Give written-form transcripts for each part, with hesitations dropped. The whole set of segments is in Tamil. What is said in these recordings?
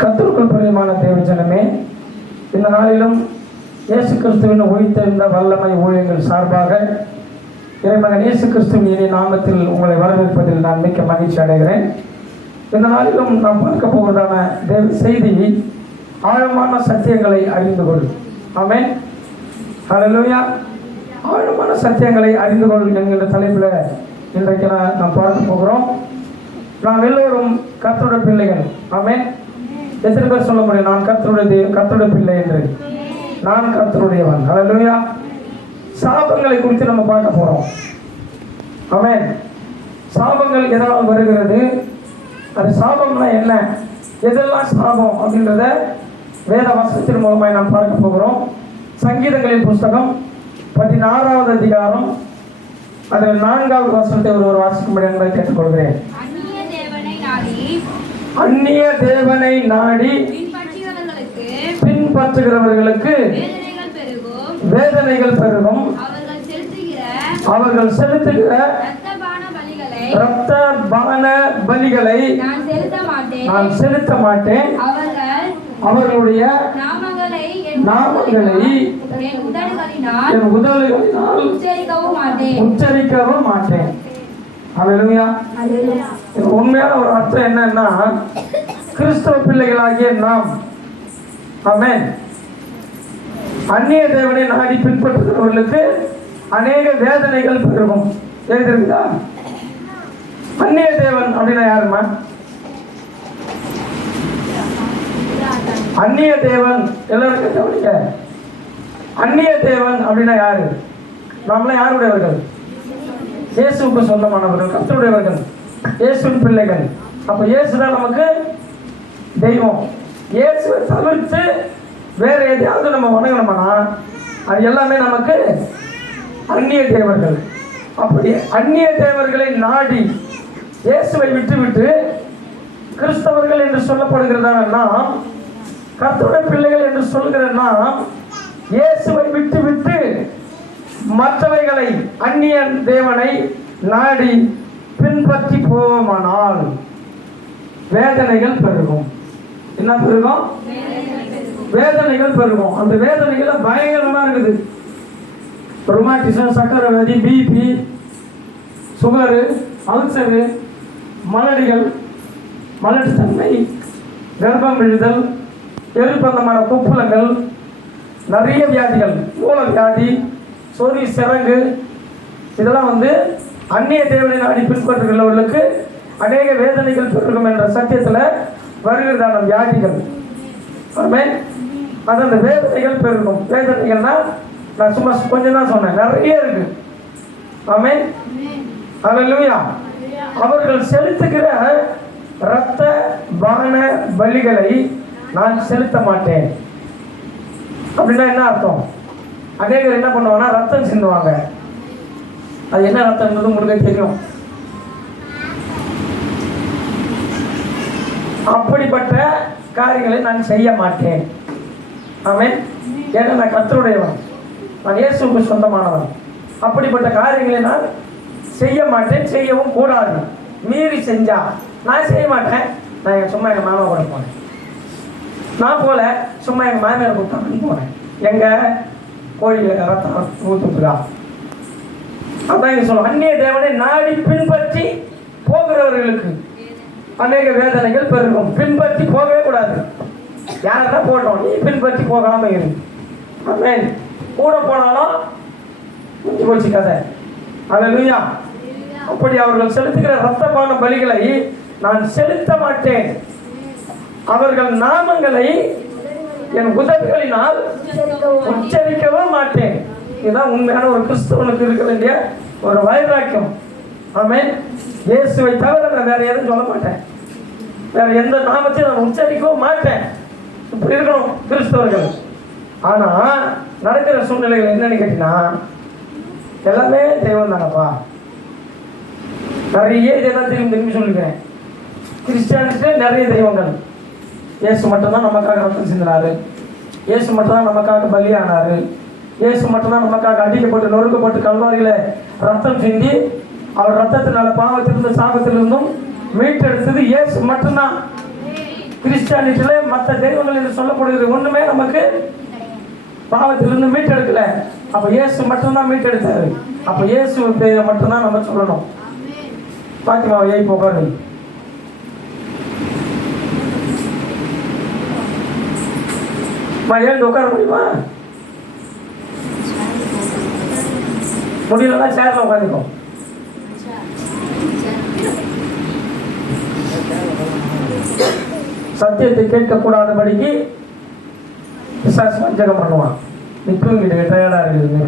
கர்த்தருக்குள் பிரியமான தேவஜனமே, இந்த நாளிலும் இயேசு கிறிஸ்துவின் உயிர்த்தெழுந்த வல்லமை ஊழியங்கள் சார்பாக இறைமகன் இயேசு கிறிஸ்துவின் இனிய நாமத்தில் உங்களை வரவேற்பதில் நான் மிக்க மகிழ்ச்சி அடைகிறேன். இந்த நாளிலும் நாம் பார்க்க போவதான தேவ செய்தி ஆழமான சத்தியங்களை அறிந்து கொள். ஆமென், ஹல்லேலூயா. ஆழமான சத்தியங்களை அறிந்து கொள் என்கிற தலைப்பில் இன்றைக்கு நாம் பார்க்க போகிறோம். நாம் எல்லோரும் கர்த்தருடைய பிள்ளைகள். ஆமென். எத்தனை பேர் சொல்ல முடியும் நான் கர்த்தருடைய பிள்ளை என்று? நான் கர்த்தருடையவன். ஹல்லேலூயா. சாபங்களை குறித்து நம்ம பார்க்க போறோம். ஆமென். சாபங்கள் எதனால் வருகிறது, அது சாபம்னா என்ன, எதெல்லாம் சாபம் அப்படின்றத வேத வசனத்தின் மூலமாய் நாம் பார்க்க போகிறோம். சங்கீதங்களின் புஸ்தகம் 16வது அதிகாரம் அதில் 4வது வசனத்தை ஒருவர் வாசிக்கும்படி என்பதை கேட்டுக்கொள்கிறேன். அந்நிய தேவனை நாடி பின்பற்றுகிறவர்களுக்கு வேதனைகள் பெருகும். அவர்கள் செலுத்துகிற இரத்த பான பலிகளை நான் செலுத்த மாட்டேன். அவர்களுடைய நாமங்களை என் உதடுகளினால் உச்சரிக்கவும் மாட்டேன். ஹல்லேலூயா. உண்மையான ஒரு அர்த்தம் என்னன்னா, கிறிஸ்தவ பிள்ளைகளாகிய நாம், ஆமென், அந்நிய தேவனை நாடி பின்பற்றுகிறவர்களுக்கு அநேக வேதனைகள் பெருகும். எழுதிருக்குதா? அந்நிய தேவன் அப்படின்னா யாருமா? அந்நிய தேவன் எல்லாருக்கும் கவனிக்க. அந்நிய தேவன் அப்படின்னா யாரு? நாமெல்லாம் யாருடையவர்கள்? இயேசுவுக்கு சொந்தமானவர்கள், கர்த்தருடையவர்கள், இயேசுவின் பிள்ளைகள். அப்ப இயேசுதான் நமக்கு தெய்வம். இயேசுவை தவிர்த்து வேற எதையாவது நம்ம வணங்கணும்னா அது எல்லாமே நமக்கு அந்நிய தேவர்கள். அப்படி அந்நிய தேவர்களை நாடி இயேசுவை விட்டுவிட்டு கிறிஸ்தவர்கள் என்று சொல்லப்படுகிறதான நாம், கர்த்தருடைய பிள்ளைகள் என்று சொல்கிற நாம், இயேசுவை விட்டுவிட்டு மற்றவைகளை அந்நிய தேவனை நாடி பின்பற்றி போவோமானால் வேதனைகள் பெருகும். என்ன பெருகும்? வேதனைகள் பெருகும். அந்த வேதனைகள் பயங்கரமா இருக்குது. ருமாட்டிசம், சக்கரை வியாதி, பிபி, சுகரு, அல்சரு, மலடிகள், மலட்டுத்தன்மை, கர்ப்பம் விழுதல், எரிபந்தமான குப்புலங்கள், நிறைய வியாதிகள், மூல வியாதி, சொறி, சிறங்கு, இதெல்லாம் அந்நிய தேவனை நாடி பின்பற்றுகிறவர்களுக்கு அநேக வேதனைகள் பெருகும் என்ற சத்தியத்தில் வருகிறதான வியாதிகள். ஆமென். அது அந்த வேதனைகள் பெருகும். வேதனைகள்னா நான் சும்மா கொஞ்சம் தான் சொன்னேன், நிறைய இருக்கு. ஆமென், ஹல்லேலூயா. அவர்கள் செலுத்துகிற இரத்த பான பலிகளை நான் செலுத்த மாட்டேன். அப்படின்னா என்ன அர்த்தம்? அநேகர் என்ன பண்ணுவாங்கன்னா ரத்தம் சிந்துவாங்க. அது என்ன ரத்தம்ன்றது உங்களுக்கு தெரியும். அப்படிப்பட்ட காரியங்களை நான் செய்ய மாட்டேன். ஆமென். ஏன்னா நான் கர்த்தருடையவன், நான் இயேசுவுக்கு சொந்தமானவன். அப்படிப்பட்ட காரியங்களை நான் செய்ய மாட்டேன், செய்யவும் கூடாது. மீறி செஞ்சா நான் செய்ய மாட்டேன். நான் சும்மா எங்கள் மாமா கூட போனேன், நான் போல சும்மா எங்கள் மாமியார் கூப்பிட்டாங்க போனேன், எங்க கோயிலில் ரத்தம் ஊத்துக்குதா. அதான் இங்க சொல்லுவோம், அந்நிய தேவனை நாடி பின்பற்றி போகிறவர்களுக்கு அநேக வேதனைகள் பெருகும். பின்பற்றி போகவே கூடாது. யாரெல்லாம் போட்டோம், நீ பின்பற்றி போகாம இரு. ஆமென். கூட போனாலும் முடிஞ்சு போச்சு கதை. ஹல்லேலூயா. அப்படி அவர்கள் செலுத்துகிற இரத்தபான பலிகளை நான் செலுத்த மாட்டேன். அவர்கள் நாமங்களை என் உதடுகளினால் உச்சரிக்கவும் மாட்டேன். இதுதான் உண்மையான ஒரு கிறிஸ்தவனுக்கு இருக்க வேண்டிய ஒரு வைராக்கியம். ஆமென். இயேசுவை தவிர நான் வேற எதுவும் சொல்ல மாட்டேன், வேற எந்த நாமத்தையும் நான் உச்சரிக்கவும் மாட்டேன். இப்படி இருக்கணும் கிறிஸ்தவர்கள். ஆனா நடக்கிற சூழ்நிலைகள் என்னன்னு கேட்டீங்கன்னா, எல்லாமே தெய்வம் தானப்பா. நிறைய இதெல்லாம் திரும்பி சொல்லிக்கிறேன். கிறிஸ்டியானிட்டிலே நிறைய தெய்வங்கள். இயேசு மட்டும்தான் நமக்காக ரத்தம் சிந்தினாரு, இயேசு மட்டும்தான் நமக்காக பலியானாரு, இயேசு மட்டும்தான் நமக்காக அடிக்கப்பட்டு நொறுக்கப்பட்டு கல்வாரியில ரத்தம் சிந்தி அவர் ரத்தத்தினால பாவத்திலிருந்து சாபத்திலிருந்தும் மீட்டெடுத்தது இயேசு மட்டும்தான். கிறிஸ்டியானிட்டியில மற்ற தெய்வங்கள் என்று சொல்லப்படுகிறது ஒண்ணுமே நமக்கு பாவத்திலிருந்து மீட்டெடுக்கல. அப்ப இயேசு மட்டும்தான் மீட்டெடுத்தாரு. அப்ப இயேசு பேரை மட்டும்தான் நம்ம சொல்லணும். பாத்திமாவை ஏய் போகாது. எழுந்து உட்கார முடியுமா? முடியலன்னா சேர்ல உட்காந்துக்கும். சத்தியத்தை கேட்கக்கூடாதபடிக்கு பிசாசு வஞ்சகம் பண்ணுவான். நீ தூங்கிட்டு டயர்டா இருக்குது.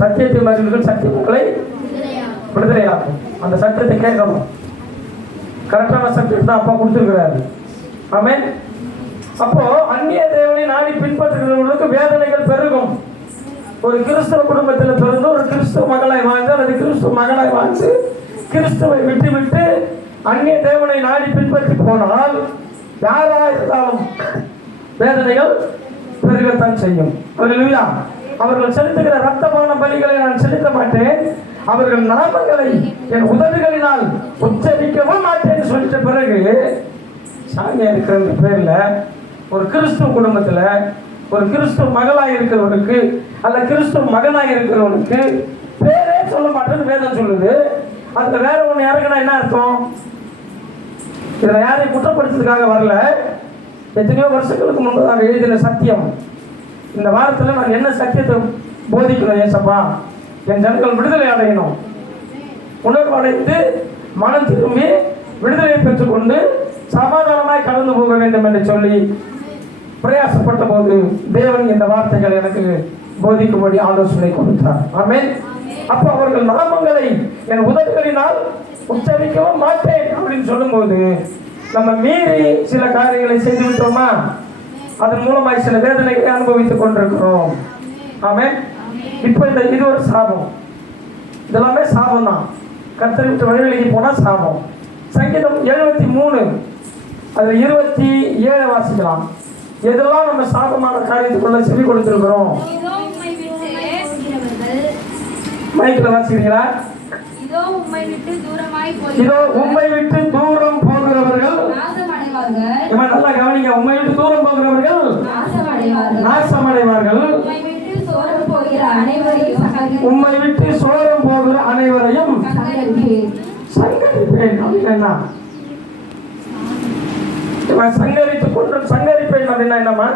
சத்தியத்தை மறுகள் சத்தியம் உங்களை விடுதலையாக்கும். அந்த சத்தியத்தை கேட்கணும். கரெக்டான சத்தியத்தை தான் அப்பா கொடுத்துருக்கிறாரு. ஆமென். அப்போ அந்நிய தேவனை நாடி பின்பற்றுகிறவர்களுக்கு வேதனைகள் பெருகும். ஒரு கிறிஸ்தவ குடும்பத்தில் பிறந்து ஒரு கிறிஸ்துவ மகளாய் வாழ்ந்து அல்லது கிறிஸ்துவ மகனாய் வாழ்ந்து கிறிஸ்துவை விட்டு விட்டு அந்நிய தேவனை நாடி பின்பற்றி போனால் யாரா இருந்தாலும் வேதனைகள் பெருகத்தான் செய்யும். அவர்கள் செலுத்துகிற ரத்தமான பலிகளை நான் செலுத்த மாட்டேன், அவர்கள் நாமங்களை என் உதவிகளினால் உச்சரிக்கவும் மாட்டேன்னு சொல்லிட்ட பிறகு சாமியா இருக்கிற பேர்ல ஒரு கிறிஸ்துவ குடும்பத்துல ஒரு கிறிஸ்துவ மகளாக இருக்கிறவனுக்கு அல்ல கிறிஸ்துவ மகனாக இருக்கிறவனுக்கு பேரே சொல்ல மாட்டேன்னு வேதம் சொல்லுது. அதுல வேற ஒண்ணு இறங்கினா என்ன அர்த்தம்? இதுல யாரையும் குற்றப்படுத்துறதுக்காக வரல. எத்தனையோ வருஷங்களுக்கு முன்பதாக எழுதின சத்தியம். இந்த வாரத்தில் நான் என்ன சத்தியத்தை போதிக்கணும்? ஏசப்பா, என் ஜனங்கள் விடுதலை அடையணும், உணர்வடைந்து மனம் திரும்பி விடுதலையை பெற்றுக்கொண்டு சமாதானமாய் கடந்து போக வேண்டும் என்று சொல்லி பிரயாசப்பட்ட போது தேவன் இந்த வார்த்தைகள் எனக்கு போதிக்கும்படி ஆலோசனை கொடுத்தார். ஆமென். அப்ப அவர்கள் நாமங்களை என் உதவிகளினால் உச்சரிக்கவும் மாட்டேன் அப்படின்னு சொல்லும் போது நம்ம மீறி சில காரியங்களை செய்து விட்டோமா, அதன் மூலமாய் சில வேதனைகளை அனுபவித்துக் கொண்டிருக்கிறோம். ஆமென். இப்ப இது ஒரு சாபம். இதெல்லாமே சாபம் தான். கர்த்தரை விட்டு வழிவிலகி போனா சாபம். சங்கீதம் 73 அது 27 வாசிக்கலாம். எதெல்லாம் நம்ம சாபமான காரியத்துக்குள்ள செவி கொடுத்திருக்கிறோம். மைக்கில் வாசிக்கிறீங்களா? இதோ உம்மை விட்டு தூரம் போகிறவர்கள் நல்லா கவனிங்க. உம்மை விட்டு தூரம் போகிறவர்கள் நாசமடைவார்கள். உம்மை விட்டு சோரம் போகிற அனைவரையும் சங்கரிப்பேன். அப்படின்னா சங்கரித்து கொன்று சங்கரிப்பேன் அப்படின்னா என்னமா?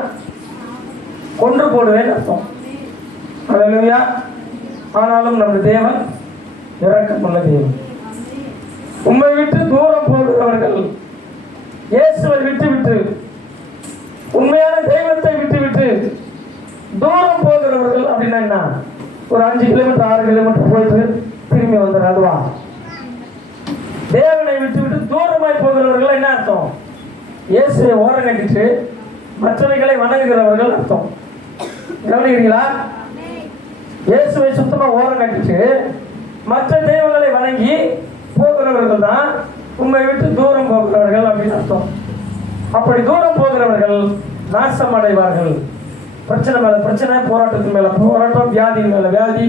கொன்று போடுவேன் அர்த்தம். அல்லேலூயா. ஆனாலும் நம்முடைய தேவன் இரக்கமுள்ள தேவன். உம்மை விட்டு தூரம் போகிறவர்கள், இயேசுவை விட்டுவிட்டு உண்மையான தெய்வத்தை விட்டுவிட்டு தூரம் போகிறவர்கள் அப்படின்னா என்ன? ஒரு 5 கிலோமீட்டர் 6 கிலோமீட்டர் போயிட்டு திரும்பி வந்துடுற அதுவா? தேவனை விட்டுவிட்டு தூரமாய் போகிறவர்கள் என்ன அர்த்தம்? இயேசுவை ஓரம் கட்டிட்டு மற்றவைகளை வணங்குகிறவர்கள் அர்த்தம். கவனிக்கிறீங்களா? இயேசுவை சுத்தமா ஓரம் கட்டிட்டு மற்ற தெய்வங்களை வணங்கி போகிறவர்கள் தான் உண்மை விட்டு தூரம் போகிறவர்கள் அப்படின்னு அர்த்தம். அப்படி தூரம் போகிறவர்கள் நாசம் அடைவார்கள். பிரச்சனை மேல பிரச்சனை, போராட்டத்தின் மேல போராட்டம், வியாதியின் மேல வியாதி,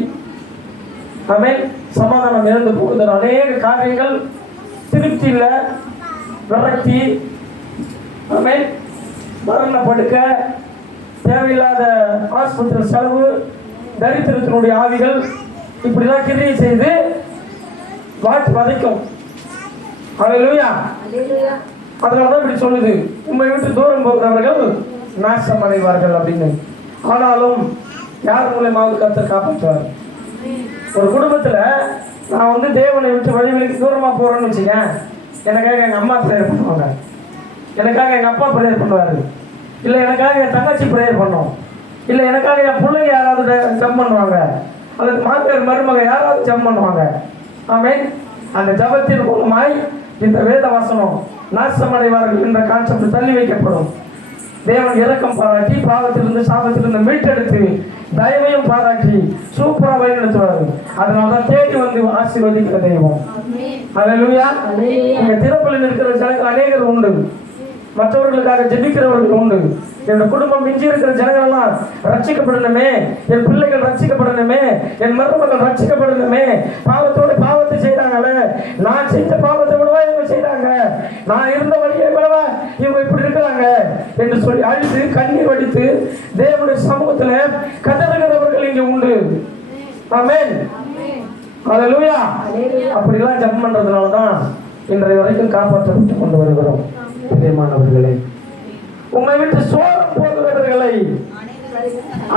ஆமென், சமாதானம் இழந்து போகுதல், அநேக காரியங்கள், திருப்தி இல்லை, விரக்தி, ஆமென், மரண படுக்க, தேவையில்லாத ஆஸ்பத்திரி செலவு, தரித்திரத்தினுடைய ஆவிகள், இப்படிலாம் கிரியை செய்து வாட்டி வதைக்கும். அல்லேலூயா. அதனாலதான் இப்படி சொல்லுது, உண்மை விட்டு தூரம் போகிறவர்கள் நாசம் அடைவார்கள் அப்படின்னு. ஆனாலும் யார் மூலமாவது கர்த்தர் காப்பாற்றுவார். ஒரு குடும்பத்துல நான் தேவனை விட்டு வழிவிலகி தூரமா போறேன்னு வச்சுக்கேன், எனக்காக எங்க அம்மா ப்ரேயர் பண்ணுவாங்க, எனக்காக எங்க அப்பா ப்ரேயர் பண்ணுவாரு, இல்லை எனக்காக என் தங்கச்சி ப்ரேயர் பண்ணும், இல்லை எனக்காக என் பிள்ளைங்க யாராவது ஜம்ப் பண்ணுவாங்க, அல்லது மாமியார் மருமக யாராவது ஜம்ப் பண்ணுவாங்க. ஆமென். அந்த ஜபத்தின் மூலமாய் இந்த வேத வசனம் நாசமடைவார்கள் என்ற கான்செப்ட் தள்ளி வைக்கப்படும். தேவன் இரக்கம் பாராட்டி பாவத்திலிருந்து சாபத்திலிருந்து மீட்டெடுத்து தயவையும் பாராட்டி சூப்பரா வழிநடத்துவாரு. அதனாலதான் தேடி வந்து ஆசீர்வதிக்கிற தெய்வம். அல்லேலூயா. இங்க திறப்பில் இருக்கிற ஜனங்கள் அநேகர் உண்டு, மற்றவர்களுக்காக ஜெபிக்கிறவர்கள் உண்டு. என்னோட குடும்பம் மிஞ்சி இருக்கிற ஜனங்கள் எல்லாம் ரட்சிக்கப்படணுமே, என் பிள்ளைகள் ரட்சிக்கப்படணுமே, என் மருமகள் ரட்சிக்கப்படணுமே, பாவத்தோட பாவத்தை செய்யறாங்களே, நான் செஞ்ச பாவத்தை விடவா இவங்க நான் இருந்த வழியே விடவா இவங்க இப்படி இருக்கிறாங்க என்று சொல்லி அழித்து கண்ணீர் வடித்து தேவனுடைய சமூகத்துல கதறுகிறவர்கள் இங்கே உண்டு. ஆமென். ஹல்லேலூயா. அப்படிலாம் ஜெபம் பண்றதுனாலதான் இன்றைய வரைக்கும் காப்பாற்றப்பட்டு கொண்டு வருகிறோம். பிரியமானவர்களே, உங்களை விட்டு சோரம் போகிறவர்களை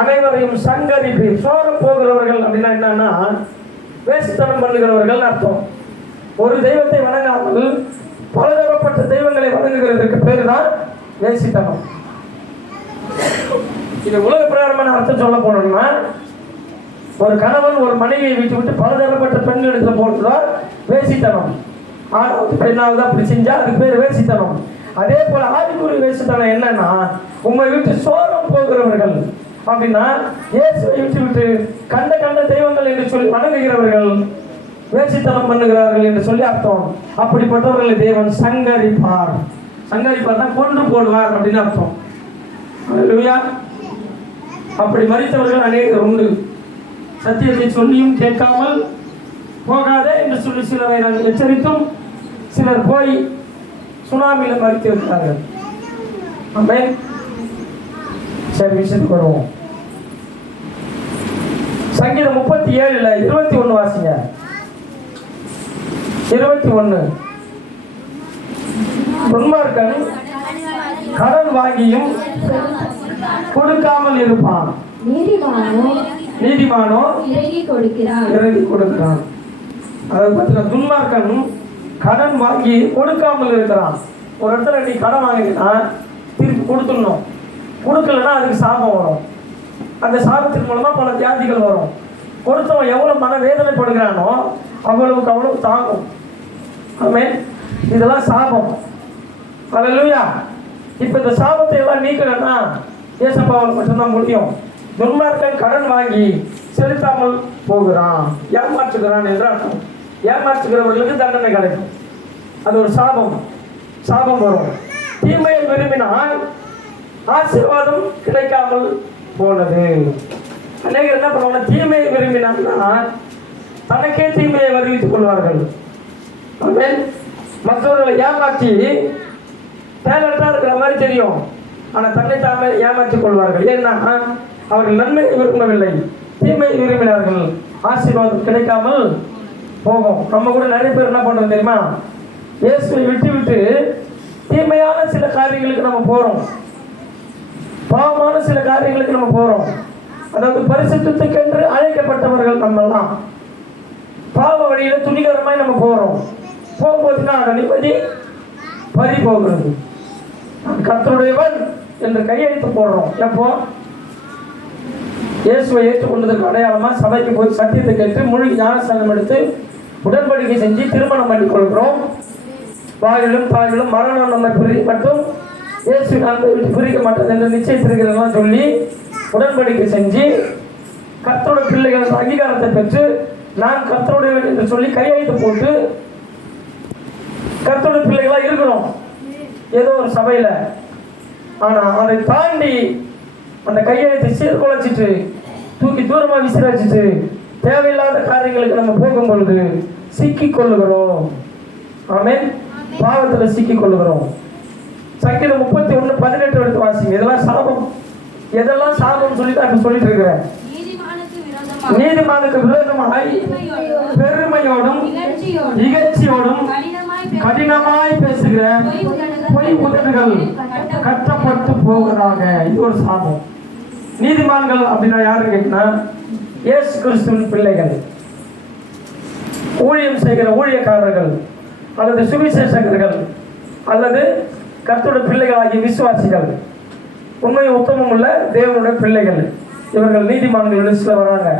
அனைவரையும் சங்கரிப்பு. சோரம் போகிறவர்கள் அப்படின்னா என்னன்னா வேசித்தனம் பண்ணுகிறவர்கள் அர்த்தம். ஒரு தெய்வத்தை வணங்காமல் பலதரப்பட்ட தெய்வங்களை வணங்குகிறதுக்கு பேரு தான் வேசித்தனம். இது உலக பிரகாரமான அர்த்தம் சொல்ல போனோம்னா, ஒரு கணவன் ஒரு மனைவியை விட்டு விட்டு பலதரப்பட்ட பெண்களிடத்துல போட்டுதான் வேசித்தனம். ஆணாவது பெண்ணாவது அப்படி செஞ்சா அதுக்கு பேர் வேசித்தனம். அதே போல ஆதிக்குரிய வேசித்தனம் என்னன்னா, உங்களை விட்டு சோரம் போகிறவர்கள் அப்படின்னா இயேசுவை விட்டு விட்டு கண்ட தெய்வங்கள் என்று சொல்லி வணங்குகிறவர்கள் வேசித்தனம் பண்ணுகிறார்கள் என்று சொல்லி அர்த்தம். அப்படிப்பட்டவர்களை தேவன் சங்கரிப்பார். சங்கரிப்பார்னா கொன்று போடுவார் அப்படின்னு அர்த்தம். ஹல்லேலூயா. அப்படி மரித்தவர்கள் அநேகர் உண்டு. சத்தியத்தை சொல்லியும் கேட்காமல் போகாதே என்று சொல்லி சிலரை எச்சரித்தும் சிலர் போய் சுனாமியில மறித்து இருக்கிறார்கள். ஆமென். சரி, விஷயத்துக்கு வருவோம். சங்கீதம் 37:21 வாசிங்க. 21. துன்மார்க்கன் கடன் வாங்கியும் கொடுக்காமல் இருப்பான், நீதிமானோ இறங்கி கொடுக்கிறான். அதாவது பார்த்தீங்கன்னா, துன்மார்க்கன் கடன் வாங்கி கொடுக்காமல் இருக்கிறான். ஒரு இடத்துல நீ கடன் வாங்கினா திருப்பி கொடுத்துடணும். கொடுக்கலன்னா அதுக்கு சாபம் வரும். அந்த சாபத்தின் மூலமா பல வியாதிகள் வரும். கொடுத்தவன் எவ்வளவு மன வேதனைப்படுகிறானோ அவ்வளவுக்கு அவ்வளவு தாங்கும். ஆமென். இதெல்லாம் சாபம். ஹல்லேலூயா. இப்ப இந்த சாபத்தை எல்லாம் நீக்கணும்னா ஏசப்பாவால் மட்டும்தான் முடியும். துன்மார்க்கன் கடன் வாங்கி செலுத்தாமல் போகிறான், ஏமாற்றுகிறான் என்ற அர்த்தம். ஏமாற்றுகிறவர்களுக்கு தண்டனை கிடைக்கும். அது ஒரு சாபம் வரும். தீமையை விரும்பினால் ஆசீர்வாதம் கிடைக்காமல் போனது. அநேகர் என்ன பண்ணுவாங்க, தீமையை விரும்பினாங்கன்னா தனக்கே தீமையை வருவித்துக் கொள்வார்கள். மற்றவர்களை ஏமாற்றி டேலண்டா இருக்கிற மாதிரி தெரியும், ஆனா தன்னை தாமே ஏமாற்றிக் கொள்வார்கள். ஏன்னா அவர்கள் நன்மையை விரும்பவில்லை, தீமையை விரும்பினார்கள். ஆசீர்வாதம் கிடைக்காமல் போகும். நம்ம கூட நிறைய பேர் என்ன பண்றோம் தெரியுமா, இயேசுவை விட்டு விட்டு தீமையான சில காரியங்களுக்கு நம்ம போறோம், பாவமான சில காரியங்களுக்கு நம்ம போறோம். அதாவது பரிசுத்தத்துக்கென்று அழைக்கப்பட்டவர்கள் நம்மெல்லாம் பாவ வழியில துணிகரமாய் நம்ம போறோம். போகும்போதுதான் அந்த நிம்மதி பறி போகிறது. கர்த்தருடையவன் என்று கையெழுத்து போடுறோம். எப்போ இயேசுவை ஏற்றுக்கொண்டதற்கு அடையாளமா சபைக்கு போய் சத்தியத்தை கேட்டு முழு ஞானஸ்தானம் எடுத்து உடன்படிக்கை செஞ்சு திருமணம் பண்ணி கொள்கிறோம். வாயிலும் தாயிலும் மரணம் நம்மை மட்டும் இயேசு அன்பை விட்டு பிரிக்க மாட்டது என்று நிச்சயத்திருக்கிறதெல்லாம் சொல்லி உடன்படிக்கை செஞ்சு கர்த்தருடைய பிள்ளைகள் அங்கீகாரத்தை பெற்று நான் கர்த்தருடையவன் என்று சொல்லி கையெழுத்து போட்டு கர்த்தருடைய பிள்ளைகளா இருக்கிறோம் ஏதோ ஒரு சபையில. ஆனா அதை தாண்டி அந்த கையெழுத்தை சீர்குலைச்சிட்டு தூக்கி தூரமா விசிறாச்சிட்டு தேவையில்லாத காரியங்களுக்கு நம்ம போகும் பொழுது சிக்கிக் கொள்ளுகிறோம். ஆமென். பாவத்துல சிக்கிக் கொள்ளுகிறோம். சங்கீதம் 31:18 எடுத்து வாசிங்க. இதெல்லாம் சாபம். எதெல்லாம் சாபம் சொல்லி தான் சொல்லிட்டு இருக்கிறேன். நீதிமானுக்கு விரோதமாய் பெருமையோடும் இகழ்ச்சியோடும் கடினமாய் பேசுகிற பொய் உதடுகள் கட்டப்பட்டு போவதாக. இது ஒரு சாபம். நீதிமான்கள் அப்படின்னா யாரு கேட்டா, இயேசு கிறிஸ்துவின் பிள்ளைகள், ஊழியம் செய்கிற ஊழியக்காரர்கள் அல்லது சுவிசேஷகர்கள் அல்லது கர்த்தருடைய பிள்ளைகள் ஆகிய விசுவாசிகள், உண்மை உத்தமம் உள்ள தேவனுடைய பிள்ளைகள், இவர்கள் நீதிமான்கள் லிஸ்ட்ல வராங்க.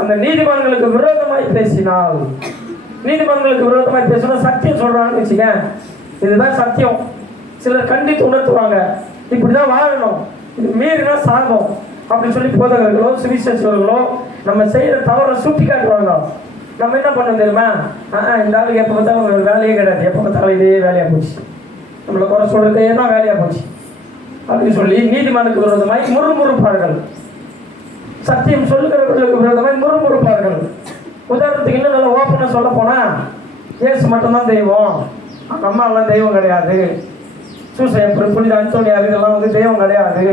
அந்த நீதிமான்களுக்கு விரோதமாய் பேசினால், நீதிமான்களுக்கு விரோதமாய் பேசினா சத்தியம் சொல்றான்னு வச்சுக்க, இதுதான் சத்தியம். சிலர் கண்டித்து உணர்த்துவாங்க, இப்படிதான் வாழணும், இது மீறினா சாபம் அப்படின்னு சொல்லி போதகர்களோ சுவிசேஷர்களோ நம்ம செய்யற தவறை சுட்டி காட்டுவாங்க. நம்ம என்ன பண்ண தெரியுமா, இந்த ஆளுக்கு எப்போ பார்த்தாலும் வேலையே கிடையாது, எப்போ பார்த்தாலும் இதே வேலையா போச்சு, நம்மளை குறை சொல்றதே தான் வேலையா போச்சு அப்படின்னு சொல்லி நீதிமானுக்கு விரோதமாய் முறுமுறுப்பார்கள். சத்தியம் சொல்லுகிறவர்களுக்கு விரோதமாய் முறுமுறுப்பார்கள். உதாரணத்துக்கு இன்னும் நல்லா ஓப்பனா சொல்ல போனா, இயேசு மட்டும்தான் தெய்வம், அவங்க அம்மாவெல்லாம் தெய்வம் கிடையாது, சூசையப்பர், புனித அந்தோனியார் இதெல்லாம் வந்து தெய்வம் கிடையாது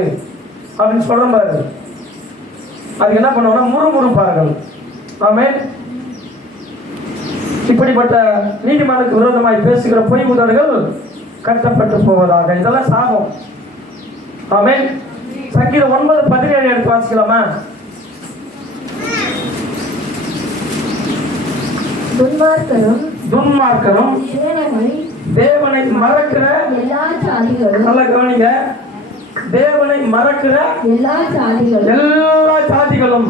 அப்படின்னு சொல்ற பாரு. அதுக்கு என்ன பண்ணுவாங்கன்னா முறுமுறுப்பார்கள். ஆமென். இப்படிப்பட்ட நீதிமானுக்கு விரோதமாய் பேசுகிற பொய் உதடுகள் கட்டப்பட்டு போவதாக. இதெல்லாம் சாபம். ஆமென். சங்கீதம் 9:17 எடுத்து வாசிக்கலாமா? துன்மார்க்கரும் தேவனை மறக்கிற எல்லா ஜாதிகளும், நல்ல கவனிங்க, தேவனை மறக்கிற எல்லா ஜாதிகளும்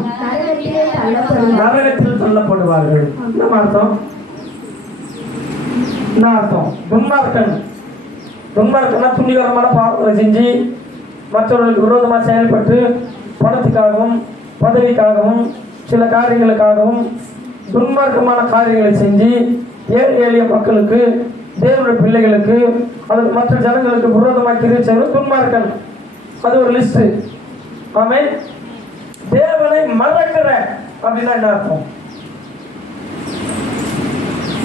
நரகத்தில் தள்ளப்படுவார்கள். என்ன அர்த்தம்? துன்மார்க்கன்னா துணிகரமான பாவங்களை செஞ்சு மற்றவர்களுக்கு விரோதமாக செயல்பட்டு பணத்துக்காகவும் பதவிக்காகவும் சில காரியங்களுக்காகவும் துன்மார்க்கமான காரியங்களை செஞ்சு ஏழை எளிய மக்களுக்கு, தேவனுடைய பிள்ளைகளுக்கு, அல்லது மற்ற ஜனங்களுக்கு விரோதமாக தெரிவிச்சவர்கள் துன்மார்க்கன். அது ஒரு லிஸ்ட். ஆமென். தேவனை மறக்கிற அப்படின்னா என்ன அர்த்தம்?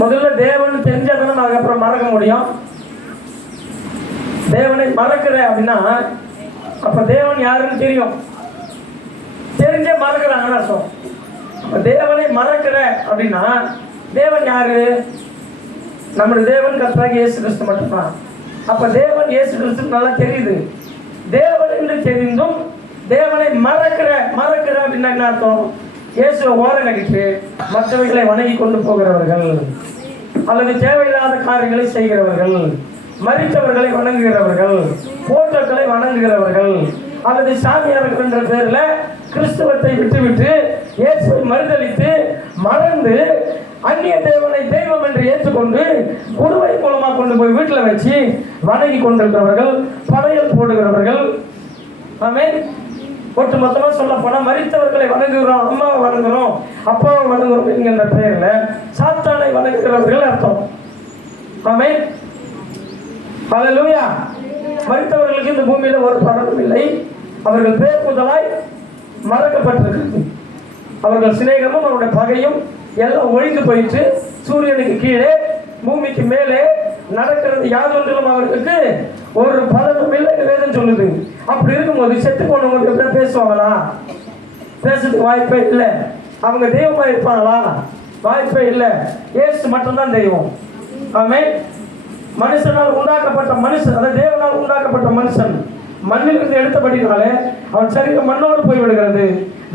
முதல்ல தேவன் தெரிஞ்சாதான் அதுக்கப்புறம் மறக்க முடியும். தேவனை மறக்கிற அப்படின்னா அப்ப தேவன் யாருன்னு தெரியும், தெரிஞ்சே மறக்கிறாங்கன்னு அர்த்தம். தேவனை மறக்கிற அப்படின்னா தேவன் யாரு? நம்முடைய தேவன் கர்த்தராகிய இயேசு கிறிஸ்து மட்டும்தான். அப்ப தேவன் இயேசு கிறிஸ்து நல்லா தெரியுது. தேவன் என்று தெரிந்தும் தேவனை மறக்கிற அப்படின்னா என்ன அர்த்தம்? இயேசுவை ஓரம் கட்டிட்டு மற்றவைகளை வணங்கி கொண்டு போகிறவர்கள், அல்லது தேவையில்லாத காரியங்களை செய்கிறவர்கள், மரித்தவர்களை வணங்குகிறவர்கள், போட்டோக்களை வணங்குகிறவர்கள், அல்லது சாமியார்கள் என்ற பேர்ல கிறிஸ்துவத்தை விட்டுவிட்டு இயேசுவை மறுதலித்து மறந்து அந்நிய தேவனை தெய்வம் என்று ஏற்றுக்கொண்டு குருவை மூலமா கொண்டு போய் வீட்டில் வச்சு வணங்கி கொண்டிருக்கிறவர்கள், படையல் போடுகிறவர்கள். ஆமென். ஒட்டு மொத்தமா சொல்ல போனா மரித்தவர்களை வணங்குகிறோம், அம்மாவை வணங்குறோம், அப்பாவை வணங்குறோம் என்கின்ற பெயர்ல சாத்தானை வணங்குகிறவர்கள் அர்த்தம். ஆமென். ஹல்லேலூயா. மரித்தவர்களுக்கு இந்த பூமியில ஒரு பலனும் இல்லை. அவர்கள் பேர் முதலாய் மறக்கப்பட்டிருக்கிறது. அவர்கள் சிநேகமும் அவருடைய பகையும் எல்லாம் ஒழிந்து போயிட்டு சூரியனுக்கு கீழே பூமிக்கு மேலே நடக்கிறது யாதொன்றிலும் அவர்களுக்கு ஒரு பலனும் இல்லை வேதம் சொல்லுது. அப்படி இருக்கும்போது செத்து போனவங்க எப்படி பேசுவாங்களா? பேசுறதுக்கு வாய்ப்பே இல்லை. அவங்க தெய்வமா இருப்பாங்களா? வாய்ப்பே இல்லை. இயேசு மட்டும்தான் தெய்வம். ஆமென். மனுஷனால் உண்டாக்கப்பட்ட மனுஷன், அதாவது தேவனால் உண்டாக்கப்பட்ட மனுஷன் மண்ணிலிருந்து எடுத்தபடினாலே அவன் சரீரம் மண்ணோடு போய்விடுகிறது.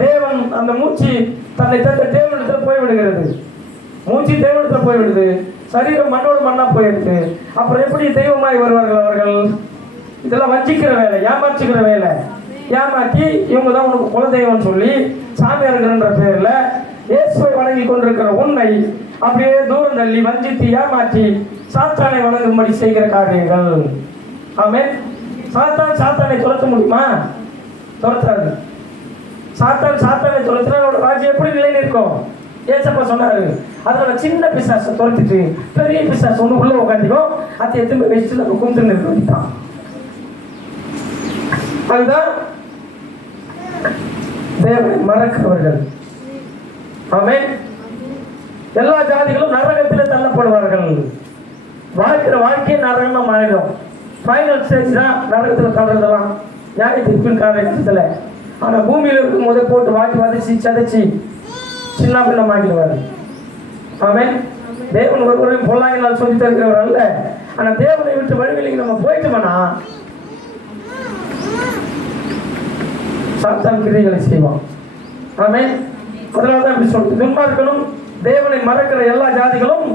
தேவன் அந்த மூச்சு தன்னை தந்த தேவனிடத்தில் போய்விடுகிறது. மூச்சு தேவனிடத்தில் போய்விடுது, சரீரம் மண்ணோடு மண்ணா போயிருக்கு. அப்புறம் எப்படி தெய்வமாய் வருவார்கள் அவர்கள்? இதெல்லாம் வஞ்சிக்கிற வேலை, ஏமாற்றிக்கிற வேலை. ஏமாற்றி இவங்க தான் உனக்கு குலதெய்வம் சொல்லி சாமியாருங்கிற பேர்ல இயேசுவை வணங்கி கொண்டிருக்கிற உண்மை அப்படியே தூரம் தள்ளி வஞ்சித்து ஏமாற்றி சாத்தானை வணங்கும்படி செய்கிற காரியங்கள். ஆமென். சாத்தானை துரத்த முடியுமா? துரத்தாது. சாத்தானை துரத்துனா ராஜ்யம் எப்படி நிலை நிற்கும்? ஏசப்பா சொன்னாரு, அதோட சின்ன பிசாசை துரத்திட்டு பெரிய பிசாசு ஒன்று உள்ள உட்காந்துக்கும், அதை எத்தனை வச்சுட்டு நம்ம கும்பிட்டு நிறுத்திட்டான். அதுதான் தேவனை மறக்கிறவர்கள். ஆமென். எல்லா ஜாதிகளும் நரகத்தில் தள்ளப்படுவார்கள். வாழ்க்கிற வாழ்க்கையை நரகம் ஆயிடும். ஃபைனல் ஸ்டேஜ் தான் நரகத்தில் தள்ளுறதெல்லாம் நியாய தீர்ப்பின் காரணத்தில். ஆனால் பூமியில் இருக்கும் போதே போட்டு வாட்டி வதச்சி சதைச்சி சின்ன பின்னமாக்கிடுவார். ஆமென். தேவன் ஒருவரையும் பொல்லாங்கினால் சொல்லி தருகிறவர் அல்ல. ஆனால் தேவனை விட்டு வழிவில்லைங்க நம்ம போயிட்டோம்னா சாத்தான் கிரியைகளை செய்வோம். ஆமென். அதனால தான் இப்படி சொல்லுது, துன்மார்க்கனும் தேவனை மறக்கிற எல்லா ஜாதிகளும்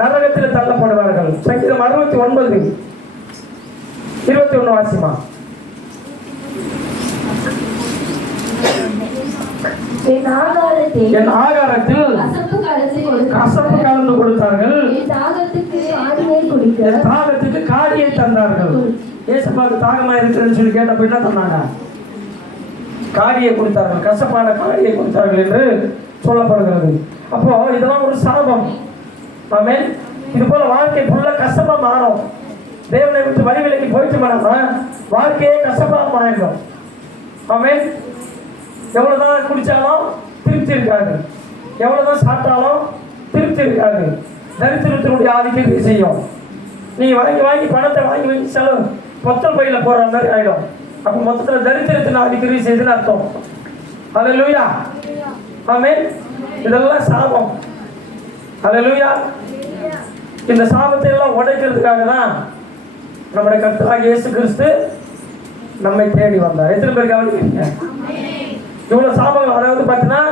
நரகத்தில் தள்ளப்படுவார்கள். சங்கீதம் 69:21 வாசிமா. என் ஆகாரத்தில் கசப்பு கலந்து கொடுத்தார்கள், என் தாகத்துக்கு காடியை தந்தார்கள். ஏசப்பாவுக்கு தாகமா இருக்கிறதுன்னு சொல்லி கேட்டப்ப என்ன தந்தாங்க? காடியை கொடுத்தார்கள், கசப்பான காடியை கொடுத்தார்கள் என்று சொல்லப்படுகிறது. அப்போ இதெல்லாம் ஒரு சாபம். ஆமென். இது போல வாழ்க்கை ஃபுல்லா கசப்பா மாறும். தேவனை விட்டு வழி விலகி போயிட்டு போனோம்னா வாழ்க்கையே கசப்பா மாறிடும். ஆமென். எவ்வளவுதான் குடிச்சாலும் திருப்தி இருக்காது, எவ்வளவுதான் சாப்பிட்டாலும் திருப்தி இருக்காது. தரித்திரத்தினுடைய ஆதிக்கத்தை செய்யும். நீ வாங்கி வாங்கி பணத்தை வாங்கி வாங்கி செலவு மொத்தம் பையில போடுற மாதிரி ஆயிடும். அப்போ மொத்தத்தில் தரித்திரத்தின் ஆவி கிரியை செய்துன்னு அர்த்தம். ஹல்லேலூயா, ஆமென். இதெல்லாம் சாபம். ஹல்லேலூயா. இந்த சாபத்தை எல்லாம் உடைக்கிறதுக்காக தான் நம்முடைய கர்த்தராகிய இயேசு கிறிஸ்து நம்மை தேடி வந்தார். எத்தனை பேர் கவனிக்கிறீங்க? இவ்வளோ சாபங்கள், அதாவது பார்த்தீங்கன்னா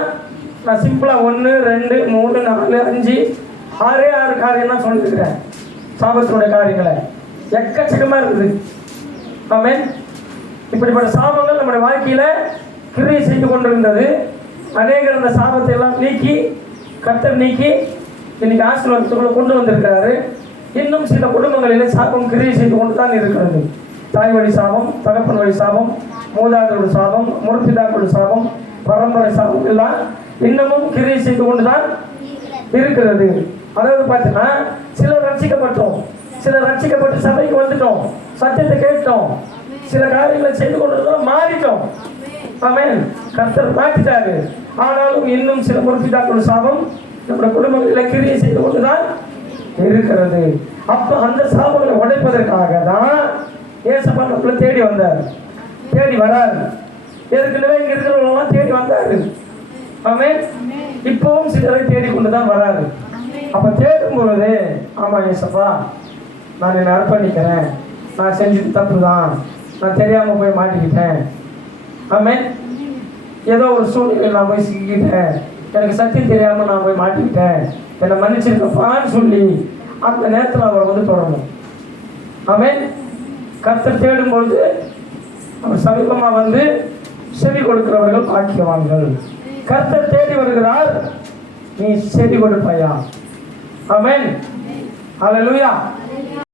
நான் சிம்பிளாக 1 2 3 4 5 6 காரியம் தான் சொல்லியிருக்கிறேன். சாபத்தினுடைய காரியங்களை எக்கச்சக்கமாக இருக்குது. ஆமென். இப்படிப்பட்ட சாபங்கள் நம்முடைய வாழ்க்கையில் கிரியை செய்து கொண்டிருந்தது. அநேகர் அந்த சாபத்தை எல்லாம் நீக்கி கர்த்தர் நீக்கி இன்னைக்கு ஆசீர்வாதத்துக்குள்ள கொண்டு வந்திருக்கிறாரு. இன்னும் சில குடும்பங்களிலே சாபம் கிரியை செய்து கொண்டு தான் இருக்கிறது. தாய் வழி சாபம், தகப்பன் வழி சாபம், மூதாதையோட சாபம், முற்பிதாக்களோட சாபம், பரம்பரை சாபம் எல்லாம் இன்னமும் கிரியை செய்து கொண்டு தான் இருக்கிறது. அதாவது பார்த்தீங்கன்னா சிலர் ரட்சிக்கப்பட்டோம், சிலர் ரட்சிக்கப்பட்டு சபைக்கு வந்துட்டோம், சத்தியத்தை கேட்டோம், சில காரியங்களை செய்து கொண்டு மாறிட்டோம். ஆமென். கர்த்தர் மாற்றிட்டாரு. ஆனாலும் இன்னும் சில முற்பிதாக்களோட சாபம் நம்முடைய குடும்பங்களில் கிரியை செய்து கொண்டுதான் இருக்கிறது. அப்ப அந்த சாபங்களை உடைப்பதற்காக தான் ஏசப்பா நம்மளை தேடி வந்தார், தேடி வராரு. ஏற்கனவே இங்க இருக்கிறவங்களாம் தேடி வந்தாரு. ஆமென். இப்பவும் சிலரை தேடி கொண்டுதான் வராரு. அப்ப தேடும் பொழுது, ஆமா ஏசப்பா நான் என்னை அர்ப்பணிக்கிறேன், நான் செஞ்சது தப்பு தான், நான் தெரியாம போய் மாட்டிக்கிட்டேன், ஆமென், ஏதோ ஒரு சூழ்நிலையில் நான் போய் சிக்கிக்கிட்டேன், எனக்கு சத்தியம் தெரியாம நான் போய் மாட்டிக்கிட்டேன், என்னை மன்னிச்சிருக்கப்பான்னு சொல்லி அந்த நேரத்தில் அவர் வந்து தொடரணும். ஆமென். கர்த்தர் தேடும் பொழுது அவர் சமீபமாக வந்து செவி கொடுக்கிறவர்கள் பாக்கியவான்கள். கர்த்தர் தேடி வருகிறார், நீ செவி கொடுப்பாயா? ஆமென். ஹல்லேலூயா.